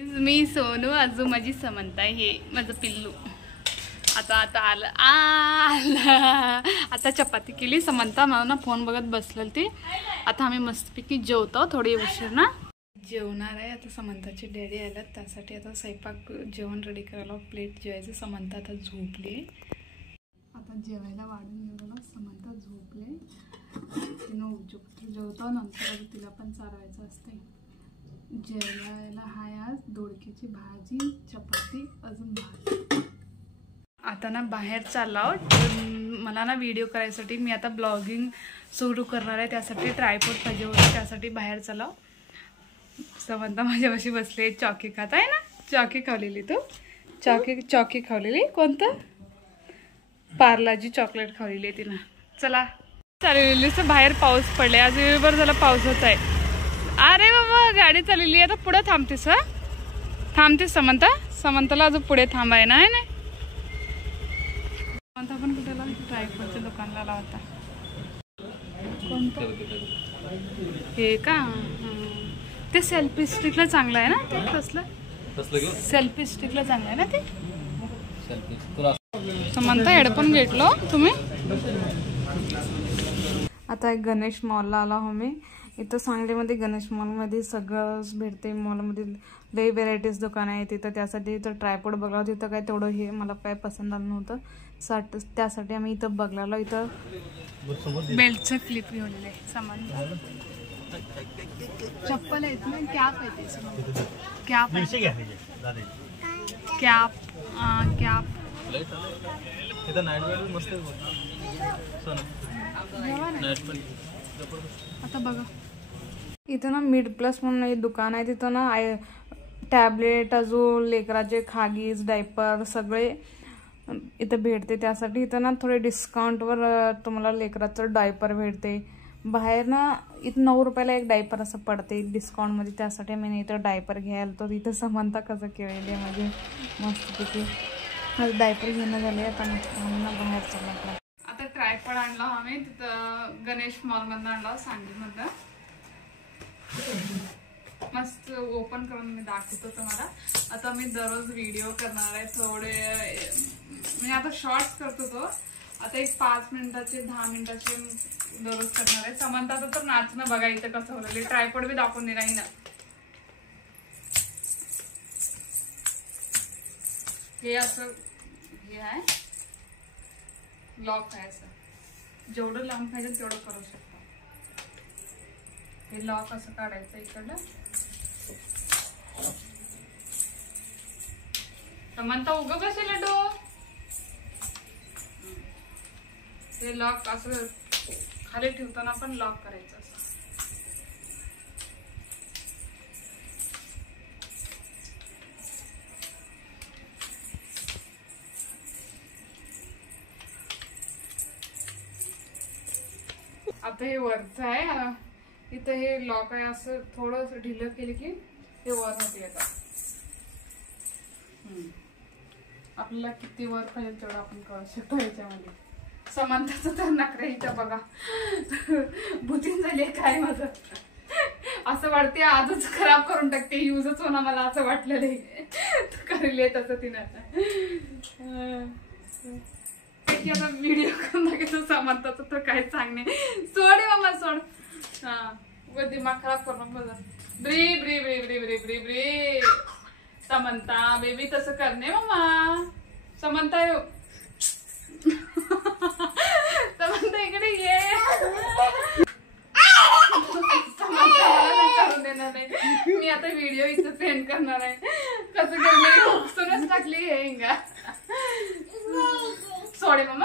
मी सोनू, आजू माझी समंता, हे माझं पिल्लू. आता आलं आता चपाती केली. समंता मला ना फोन बघत बसलेली ती. आता आम्ही मस्तपैकी जेवतो, थोडी उशीर ना जेवणार आहे. आता समंताचे डॅडी आल्यात, त्यासाठी आता स्वयंपाक जेवण रेडी करायला. प्लेट जेवायचं. समंता आता झोपली. आता जेवायला वाढून गेलेलं. समंता झोपले. तिनं जेवतो, नंतर तिला पण चालवायचं असते. जेवायला हाय आज दोडक्याची भाजी, चपाती, अजून भात. आता ना बाहेर चाललो. मला ना व्हिडिओ करायसाठी मी आता ब्लॉगिंग सुरू करणार आहे. त्यासाठी ट्रायपॉड पाहिजे होतं, त्यासाठी बाहेर चाललो. समंता माझ्यापाशी बसले. चॉकी खात आहे ना. चॉकी खावलेली तू. चॉकी खावलेली. कोणतं? पार्लाजी चॉकलेट खावलेली आहे तिनं. चला चाललेली. बाहेर पाऊस पडले. आज बरं झालं पाऊसच आहे. अरे बाबा गाडी चाललेली. आता पुढे थांबतेस? थांबतेस समंता? समंताला अजून पुढे थांबाय ना. समंता पण कुठेला? ट्रायपॉडच्या दुकानला लावता. कोणतं? हे का? ते सेल्फी स्टिकला चांगलं आहे ना. ते कसलं सेल्फी स्टिकला चांगलं आहे ना ते. समंता हेडफोन घेतलो तुम्ही. आता एक गणेश मॉलला आला हो मी. इथं सांगलीमध्ये गणेश मॉलमध्ये सगळंच भेटते. मॉलमध्ये लई व्हेरायटीज दुकान आहे तिथं. त्यासाठी इथं ट्रायपॉड बघला. तिथं काय तेवढं हे मला काय पसंत आलं नव्हतं. त्यासाठी आम्ही इथं बघलालो. इथं बेल्टचं क्लिप घेऊन आहे. सामान चप्पल आहेत ना. कॅप आहे ते. Cap cap cap. आता बघा इथं ना मिड प्लस म्हणून एक दुकान आहे. तिथं ना टॅबलेट, अजून लेकराचे खागीज, डायपर सगळे इथं भेटते. त्यासाठी इथं ना थोडे डिस्काउंटवर तुम्हाला लेकराचं डायपर भेटते. बाहेर ना इथं 9 रुपयाला एक डायपर असं पडते डिस्काउंटमध्ये. त्यासाठी मी इथं डायपर घ्यायला. तर इथं समंता कसं केलेली आहे म्हणजे मस्तपैकी. माझं डायपर घेणं झाले. आता ना बाहेर चालला. आता ट्रायपॉड आणला आम्ही तिथं गणेश मॉलमधनं आणला, सांगलीमधनं. मस्त ओपन करून मी दाखवतो तुम्हाला. आता मी दररोज व्हिडिओ करणार आहे. थोडे म्हणजे आता शॉर्ट्स करतो तो. आता एक 5 मिनिटाचे 10 मिनिटाचे दररोज करणार आहे. समंता तर नाचणं बघा इथं कसं होतं. ट्रायपॉड बी दाखवून दिला ना. हे असं हे आहे. लॉक आहे असं. जेवढं लांब पाहिजे तेवढं करू शकतो. हे लॉक असं काढायचं इकडलं. समंता उगं कसे लडो. हे लॉक असं खाली ठेवताना पण लॉक करायचं असं. आता हे वरचं आहे. इथं हे लॉक आहे. असं थोडं ढिलं केलं की हे वर होते. आता आपल्याला किती वर पाहिजे तेवढं आपण करू शकतो याच्यामध्ये. समंताचं तर नखरे इथं बघा. भूतीन झाली काय माझं. असं वाटते आजच खराब करून टाकते. युजच होणार मला असं वाटलेलं आहे. करेल तसं तिनं. आता व्हिडिओ करून टाकायचं समंताचं तर काय सांगणे. सोड मामा सोड. हा दिमाग खराब करू नको. ब्री ब्री ब्री ब्री ब्री ब्री ब्री. समंता बेबी तसं करणे मामा. समंता येऊ. समंता इकडे ये. समंता मला करून देणार नाही. मी आता व्हिडिओ इथं सेंड करणार आहे. कसं करणे उपसूनच टाकली हे इंगा. सोडे मम्मा.